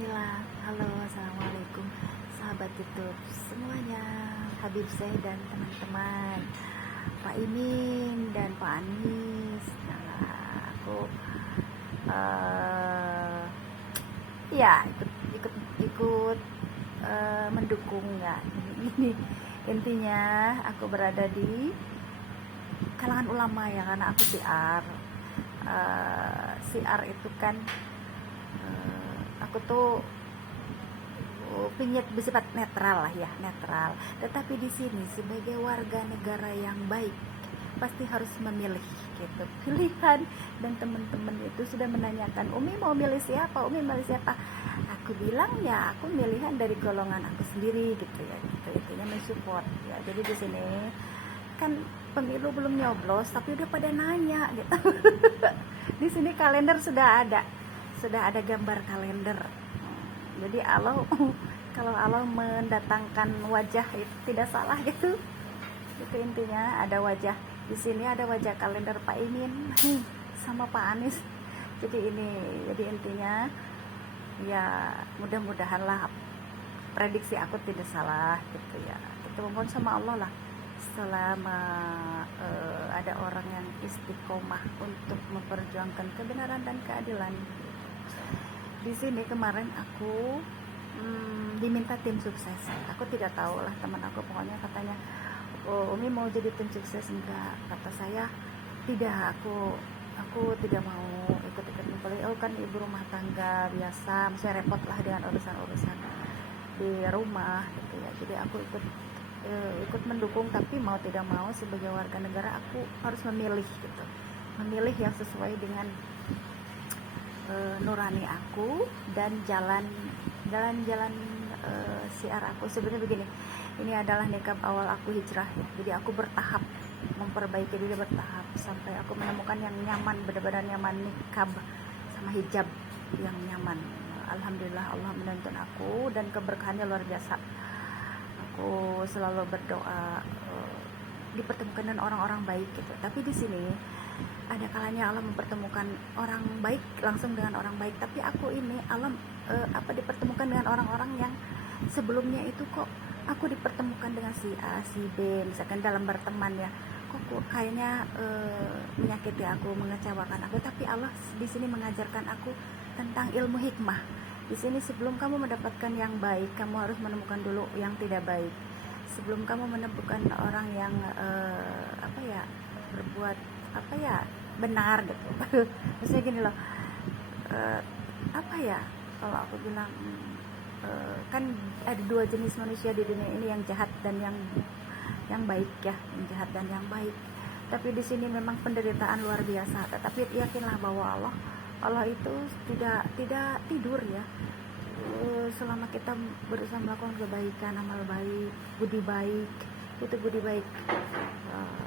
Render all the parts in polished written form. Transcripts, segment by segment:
Bismillah, halo, assalamualaikum sahabat YouTube semuanya, Habib saya dan teman-teman, Pak Imin dan Pak Anies. Nah, aku uh, ya ikut mendukung ya. Ini intinya aku berada di kalangan ulama ya, karena aku siar. Siar itu kan aku tuh pingin bersifat netral lah ya, netral. Tetapi di sini sebagai warga negara yang baik pasti harus memilih gitu. Pilihan dan teman-teman itu sudah menanyakan, Umi mau milih siapa? Umi milih siapa? Aku bilang ya aku pilihan dari golongan aku sendiri gitu ya. Gitu intinya mensupport ya. Jadi di sini kan pemilu belum nyoblos tapi udah pada nanya gitu. Di sini kalender sudah ada gambar kalender. Jadi Allah kalau Allah mendatangkan wajah itu tidak salah gitu. Itu intinya ada wajah. Di sini ada wajah kalender Pak Imin sama Pak Anies. Jadi intinya ya mudah-mudahan lah prediksi aku tidak salah gitu ya. Kita mohon sama Allah lah selama ada orang yang istiqomah untuk memperjuangkan kebenaran dan keadilan. Di sini kemarin aku diminta tim sukses. Aku tidak tahu lah, teman aku pokoknya katanya, oh, Umi mau jadi tim sukses enggak? Kata saya tidak, aku tidak mau ikut-ikut beliau kan ibu rumah tangga biasa, mesti repot lah dengan urusan-urusan di rumah gitu ya. Jadi aku ikut mendukung, tapi mau tidak mau sebagai warga negara aku harus memilih gitu, memilih yang sesuai dengan nurani aku dan jalan siar aku. Sebenarnya begini, ini adalah nikab awal aku hijrah ya, jadi aku bertahap memperbaiki diri, bertahap sampai aku menemukan yang nyaman, benar-benar nyaman, nikab sama hijab yang nyaman. Alhamdulillah Allah menuntun aku dan keberkahannya luar biasa. Aku selalu berdoa dipertemukan dengan orang-orang baik gitu. Tapi di sini ada kalanya Allah mempertemukan orang baik langsung dengan orang baik, tapi aku ini Allah dipertemukan dengan orang-orang yang sebelumnya itu kok aku dipertemukan dengan si A, si B, misalkan dalam berteman ya, kok kayaknya menyakiti aku, mengecewakan aku, tapi Allah di sini mengajarkan aku tentang ilmu hikmah. Di sini sebelum kamu mendapatkan yang baik, kamu harus menemukan dulu yang tidak baik. Sebelum kamu menemukan orang yang berbuat benar gitu. Maksudnya gini loh, kalau aku bilang kan ada dua jenis manusia di dunia ini, yang jahat dan yang baik ya, yang jahat dan yang baik. Tapi di sini memang penderitaan luar biasa, tetapi yakinlah bahwa Allah itu tidak tidur ya. Selama kita berusaha melakukan kebaikan, amal baik, budi baik, itu budi baik,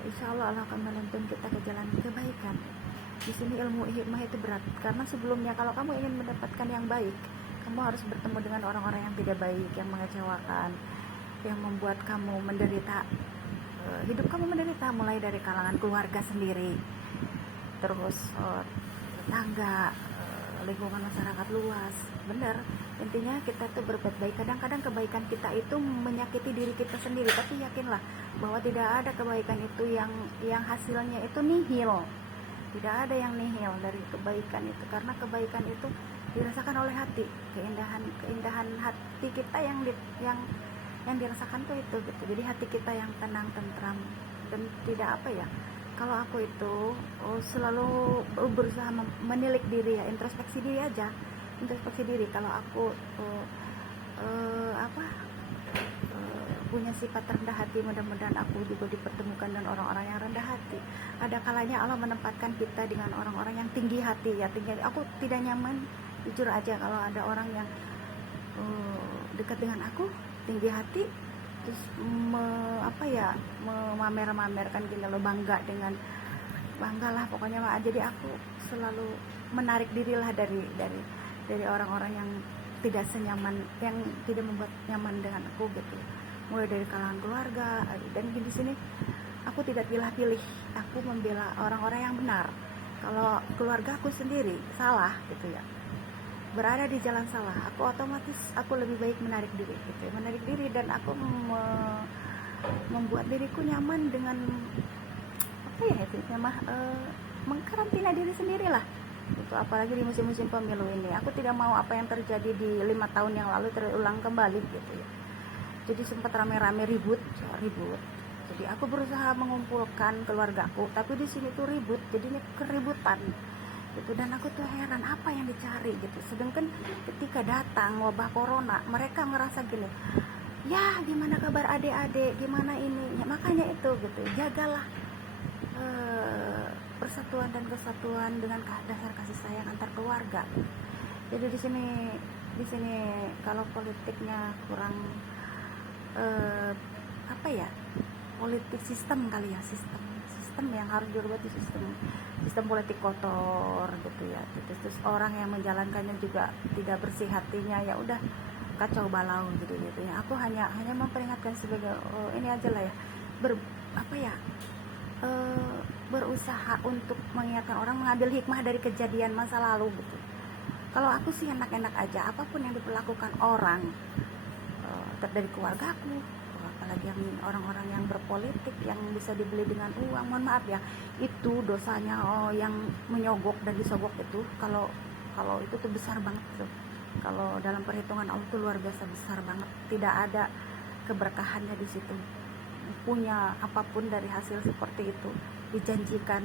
insya Allah Allah akan menuntun kita ke jalan kebaikan. Di sini ilmu hikmah itu berat, karena sebelumnya kalau kamu ingin mendapatkan yang baik, kamu harus bertemu dengan orang-orang yang tidak baik, yang mengecewakan, yang membuat kamu menderita. Hidup kamu menderita, mulai dari kalangan keluarga sendiri, terus tetangga, lingkungan masyarakat luas. Benar, intinya kita tuh berbuat baik. Kadang-kadang kebaikan kita itu menyakiti diri kita sendiri, tapi yakinlah bahwa tidak ada kebaikan itu yang hasilnya itu nihil. Tidak ada yang nihil dari kebaikan itu, karena kebaikan itu dirasakan oleh hati. Keindahan hati kita yang dirasakan tuh itu gitu. Jadi hati kita yang tenang, tentram, dan tidak kalau aku itu selalu berusaha menilik diri ya, introspeksi diri. Kalau aku punya sifat rendah hati, mudah-mudahan aku juga dipertemukan dengan orang-orang yang rendah hati. Ada kalanya Allah menempatkan kita dengan orang-orang yang tinggi hati ya, aku tidak nyaman, jujur aja, kalau ada orang yang dekat dengan aku tinggi hati, terus memamerkan gini loh, bangga lah pokoknya. Jadi aku selalu menarik diri lah dari orang-orang yang tidak senyaman, yang tidak membuat nyaman dengan aku gitu, mulai dari kalangan keluarga. Dan di sini aku tidak pilih-pilih, aku membela orang-orang yang benar. Kalau keluarga aku sendiri salah gitu ya, berada di jalan salah, aku otomatis aku lebih baik menarik diri gitu, menarik diri, dan aku membuat diriku nyaman dengan apa ya itu namanya, mengkarantina diri sendiri lah itu. Apalagi di musim-musim pemilu ini, aku tidak mau apa yang terjadi di 5 tahun yang lalu terulang kembali gitu ya. Jadi sempat rame-rame ribut. Jadi aku berusaha mengumpulkan keluargaku, tapi di sini tuh ribut, jadinya keributan gitu. Dan aku tuh heran apa yang dicari gitu. Sedangkan ketika datang wabah corona, mereka ngerasa gini, ya gimana kabar adik-adik, gimana ini ya, makanya itu gitu, jagalah persatuan dan kesatuan dengan dasar kasih sayang antar keluarga. Jadi di sini kalau politiknya kurang apa ya, politik sistem kali ya, sistem yang harus dirubah, di sistem politik kotor gitu ya. Terus orang yang menjalankannya juga tidak bersih hatinya, ya udah kacau balau gitu ya. Aku hanya memperingatkan sebagai ini aja lah ya, berusaha untuk mengingatkan orang, mengambil hikmah dari kejadian masa lalu gitu. Kalau aku sih enak-enak aja, apapun yang diperlakukan orang dari keluargaku, apalagi yang orang-orang yang berpolitik yang bisa dibeli dengan uang, mohon maaf ya, itu dosanya yang menyogok dan disogok itu, kalau itu tuh besar banget tuh. Kalau dalam perhitungan Allah tuh luar biasa besar banget, tidak ada keberkahannya di situ. Punya apapun dari hasil seperti itu, dijanjikan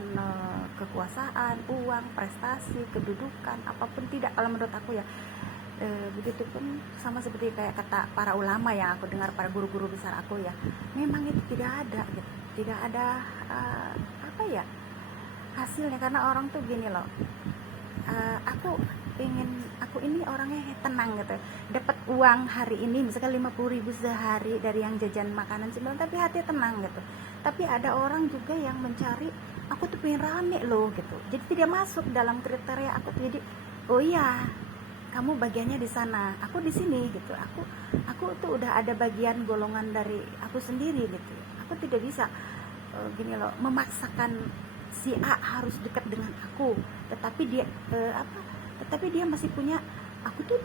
kekuasaan, uang, prestasi, kedudukan, apapun tidak, kalau menurut aku ya. Begitupun sama seperti kayak kata para ulama yang aku dengar, para guru-guru besar aku ya, memang itu tidak ada gitu, tidak ada apa ya hasilnya. Karena orang tuh gini loh, aku ini orangnya tenang gitu, dapat uang hari ini misalkan 50.000 sehari dari yang jajan makanan cemilan, tapi hati tenang gitu. Tapi ada orang juga yang mencari, aku tuh pengen rame loh gitu, jadi tidak masuk dalam kriteria aku. Jadi oh iya, kamu bagiannya di sana, aku di sini gitu. Aku tuh udah ada bagian golongan dari aku sendiri gitu. Aku tidak bisa gini loh, memaksakan si A harus dekat dengan aku, tetapi dia masih punya, aku tuh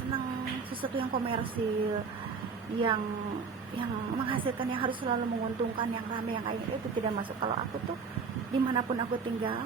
senang sesuatu yang komersil, yang menghasilkan, yang harus selalu menguntungkan, yang rame, yang kayak itu tidak masuk. Kalau aku tuh dimanapun aku tinggal,